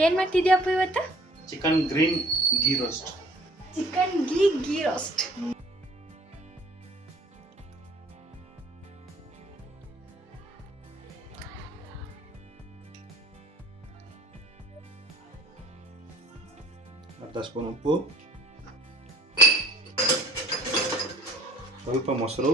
ಏನ್ ಮಾಡ್ತಿದ್ಯಪ್ಪ ಇವತ್ತು? Chicken green ghee roast. Chicken ghee roast. ಅರ್ಧ ಸ್ಪೂನ್ ಉಪ್ಪು, ಸ್ವಲ್ಪ ಮೊಸರು,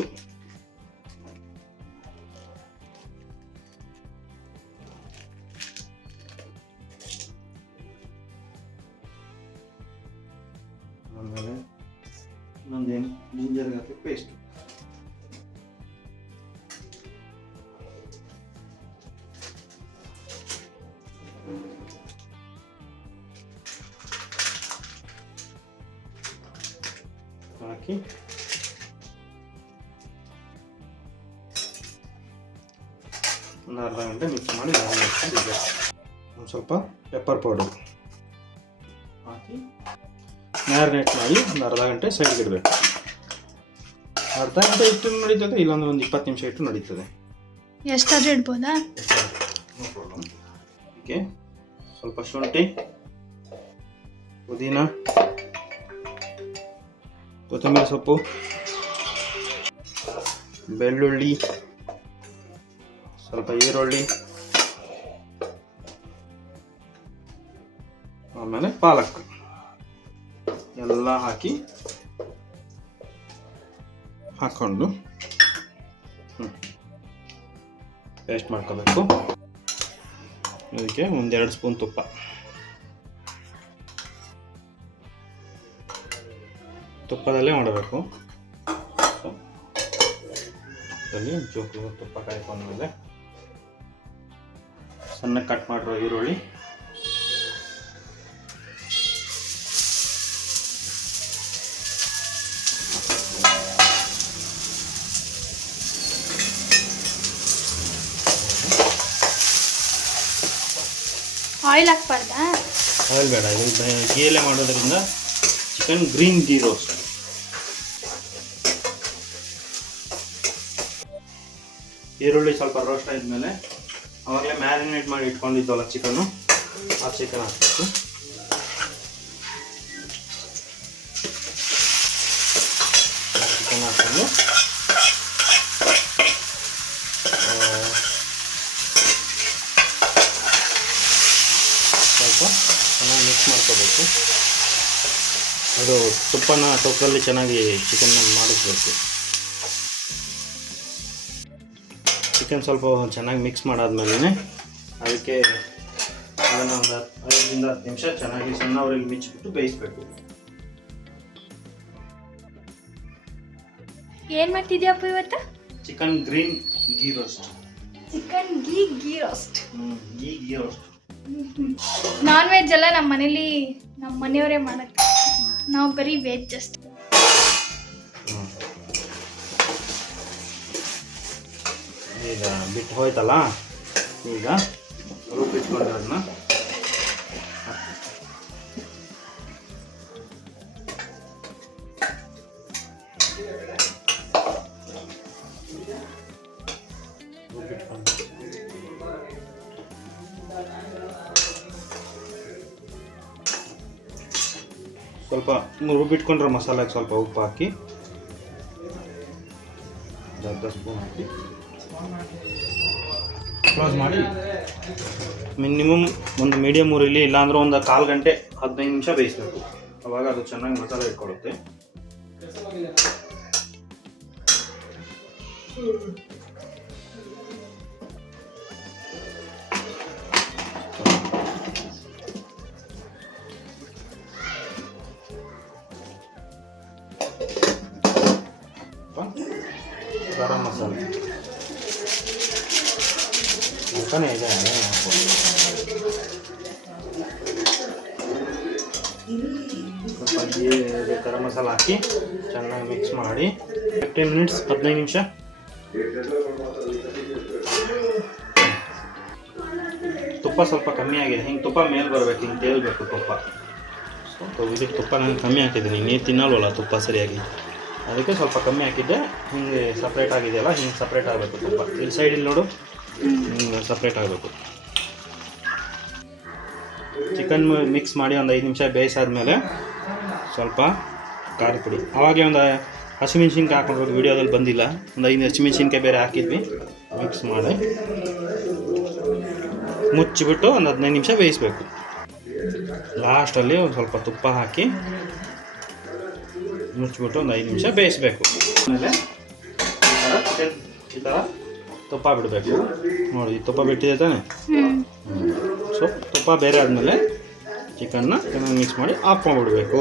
ಆಮೇಲೆ ಇನ್ನೊಂದೇನು ಜಿಂಜರ್ ಗಾರ್ಲಿಕ್ ಪೇಸ್ಟ್, ಹಾಕಿ ಒಂದು ಅರ್ಧ ಗಂಟೆ ಮಿಕ್ಸ್ ಮಾಡಿ ಒಂದು ಸ್ವಲ್ಪ ಪೆಪ್ಪರ್ ಪೌಡರ್ ಹಾಕಿ ಮ್ಯಾರಿನೇಟ್ ಮಾಡಿ ಒಂದು ಅರ್ಧ ಗಂಟೆ ಸೈಡ್ಗೆ ಇಡಬೇಕು. ಅರ್ಧ ಗಂಟೆ ಇಟ್ಟು ನಡೀತದೆ, ಇಲ್ಲಾಂದ್ರೆ ಒಂದು 20 ನಿಮಿಷ ಇಟ್ಟು ನಡೀತದೆ. ಎಷ್ಟಾದ್ರೂ ಇಡ್ಬೋದಾ? No problem. ಓಕೆ, ಸ್ವಲ್ಪ ಶುಂಠಿ, ಪುದೀನ, ಕೊತ್ತಂಬರಿ ಸೊಪ್ಪು, ಬೆಳ್ಳುಳ್ಳಿ, ಸ್ವಲ್ಪ ಈರುಳ್ಳಿ, ಆಮೇಲೆ ಪಾಲಕ್ ಎಲ್ಲ ಹಾಕೊಂಡು ಪೇಸ್ಟ್ ಮಾಡ್ಕೋಬೇಕು. ಇದಕ್ಕೆ 1-2 ಸ್ಪೂನ್ ತುಪ್ಪ, ತುಪ್ಪದಲ್ಲೇ ಮಾಡಬೇಕು. ಜೋಕು ತುಪ್ಪ ಕಾಯ್ಕೊಂಡ್ಮೇಲೆ ಸಣ್ಣ ಕಟ್ ಮಾಡಿರೋ ಈರುಳ್ಳಿ, ಆಯಿಲ್ ಹಾಕ್ಬಾರ್ದಾ? ಆಯಿಲ್ ಬೇಡ, ಇದು ಗೀಯಲ್ಲೇ ಮಾಡೋದ್ರಿಂದ ಚಿಕನ್ ಗ್ರೀನ್ ಗೀ ರೋಸ್ಟ್. ಈರುಳ್ಳಿ ಸ್ವಲ್ಪ ರೋಸ್ಟ್ ಆದ್ಮೇಲೆ ಅವಾಗಲೇ ಮ್ಯಾರಿನೇಟ್ ಮಾಡಿ ಇಟ್ಕೊಂಡಿದ್ದವಲ್ಲ ಚಿಕನ್ನು, ಆ ಚಿಕನ್ ಹಾಕಬೇಕು. ಚಿಕನ್ ಹಾಕೊಂಡು ಸ್ವಲ್ಪ ಚೆನ್ನಾಗಿ ಮಿಕ್ಸ್ ಮಾಡ್ಕೋಬೇಕು. ಅದು ತುಪ್ಪನ ತೊಕ್ಕಲ್ಲಿ ಚೆನ್ನಾಗಿ ಚಿಕನ್ನ ಮಾಡಿಸ್ಬೇಕು. ಚಿಕನ್ ಸ್ವಲ್ಪ ಚೆನ್ನಾಗಿ ಮಿಕ್ಸ್ ಮಾಡಾದ್ಮೇಲೆ ಅದಕ್ಕೆ ಅದನ್ನು ಒಂದು 5-10 ನಿಮಿಷ ಚೆನ್ನಾಗಿ ಸಣ್ಣ ಉರಿಲಿ ಮಿಚ್ಚಿಬಿಟ್ಟು ಬೇಯಿಸ್ಬೇಕು. ಏನ್ ಮಾಡ್ತಿದ್ಯಪ್ಪ ಇವತ್ತು? Chicken green ghee roast. Chicken ghee roast. Ghee roast. Non veg ಎಲ್ಲ ನಮ್ಮ ಮನೇಲಿ ನಮ್ಮ ಮನೆಯವರೇ ಮಾಡಕ್ಕೆ, ನಾವು ಬರೀ ವೆಜ್ ಅಷ್ಟೇ. ಈಗ ಬಿಟ್ಟು ಹೋಯ್ತಲ್ಲ, ಈಗ ರುಬ್ಬಿಟ್ಕೊಂಡ್ರನ್ನ ಸ್ವಲ್ಪ ರುಬ್ಬಿಟ್ಕೊಂಡ್ರೆ ಮಸಾಲೆಗೆ ಸ್ವಲ್ಪ ಉಪ್ಪು ಹಾಕಿ ಅರ್ಧ ಸ್ಪೂನ್ ಹಾಕಿ ಕ್ಲೋಸ್ ಮಾಡಿ ಮಿನಿಮಮ್ ಒಂದು ಮೀಡಿಯಮ್ ಊರಿಲಿ, ಇಲ್ಲಾಂದ್ರೆ ಒಂದು 1/4 ಗಂಟೆ 15 ನಿಮಿಷ ಬೇಯಿಸ್ಬೇಕು. ಅವಾಗ ಅದು ಚೆನ್ನಾಗಿ ಮಸಾಲೆ ಇಟ್ಕೊಳ್ಳುತ್ತೆ. ಗರಂ ಮಸಾಲೆ ಅಂತಾನೆ ಇದೆ, ಸ್ವಲ್ಪ ಗರಂ ಮಸಾಲ ಹಾಕಿ ಚೆನ್ನಾಗಿ ಮಿಕ್ಸ್ ಮಾಡಿ 15 ಮಿನಿಟ್ಸ್ 15 ನಿಮಿಷ ತುಪ್ಪ ಸ್ವಲ್ಪ ಕಮ್ಮಿ ಆಗಿದೆ. ಹಿಂಗೆ ತುಪ್ಪ ಮೇಲೆ ಬರಬೇಕು, ಹಿಂಗೆ ತೇಲ್ಬೇಕು ತುಪ್ಪ. ಸ್ವಲ್ಪ ಇದಕ್ಕೆ ತುಪ್ಪ ನಾನು ಕಮ್ಮಿ ಹಾಕಿದ್ದೀನಿ, ನೀರು ತಿನ್ನಲ್ವಲ್ಲ ತುಪ್ಪ ಸರಿಯಾಗಿ, ಅದಕ್ಕೆ ಸ್ವಲ್ಪ ಕಮ್ಮಿ ಹಾಕಿದ್ದೆ. ಹಿಂಗೆ ಸಪ್ರೇಟ್ ಆಗಿದೆಯಲ್ಲ, ಹಿಂಗೆ ಸಪ್ರೇಟ್ ಆಗಬೇಕು ತುಪ್ಪ. ಇಲ್ಲಿ ಸೈಡಲ್ಲಿ ನೋಡು, ಹಿಂಗೆ ಸಪ್ರೇಟ್ ಆಗಬೇಕು. ಚಿಕನ್ ಮಿಕ್ಸ್ ಮಾಡಿ ಒಂದು 5 ನಿಮಿಷ ಬೇಯಿಸಾದ್ಮೇಲೆ ಸ್ವಲ್ಪ ಖಾರದ ಪುಡಿ, ಅವಾಗೆ ಒಂದು ಹಸಿಮೆಣ್ಸಿನ್ಕಾಯಿ ಹಾಕೊಂಡು ವೀಡಿಯೋದಲ್ಲಿ ಬಂದಿಲ್ಲ, ಒಂದು 5 ಹಸಿಮೆಣ್ಸಿನ್ಕಾಯಿ ಬೇರೆ ಹಾಕಿದ್ವಿ. ಮಿಕ್ಸ್ ಮಾಡಿ ಮುಚ್ಚಿಬಿಟ್ಟು ಒಂದು 15 ನಿಮಿಷ ಬೇಯಿಸಬೇಕು. ಲಾಸ್ಟಲ್ಲಿ ಒಂದು ಸ್ವಲ್ಪ ತುಪ್ಪ ಹಾಕಿ ಮುಚ್ಚಿಬಿಟ್ಟು ಒಂದು 5 ನಿಮಿಷ ಬೇಯಿಸಬೇಕು. ಆಮೇಲೆ ಈ ಥರ ತುಪ್ಪ ಬಿಡಬೇಕು. ನೋಡಿ, ಈ ತುಪ್ಪ ಬಿಟ್ಟಿದೆ ತಾನೆ. ಸೊ ತುಪ್ಪ ಬೇರೆ ಆದಮೇಲೆ ಚಿಕನ್ನ ಚೆನ್ನಾಗಿ ಮಿಕ್ಸ್ ಮಾಡಿ ಆಫ್ ಮಾಡಿಬಿಡ್ಬೇಕು.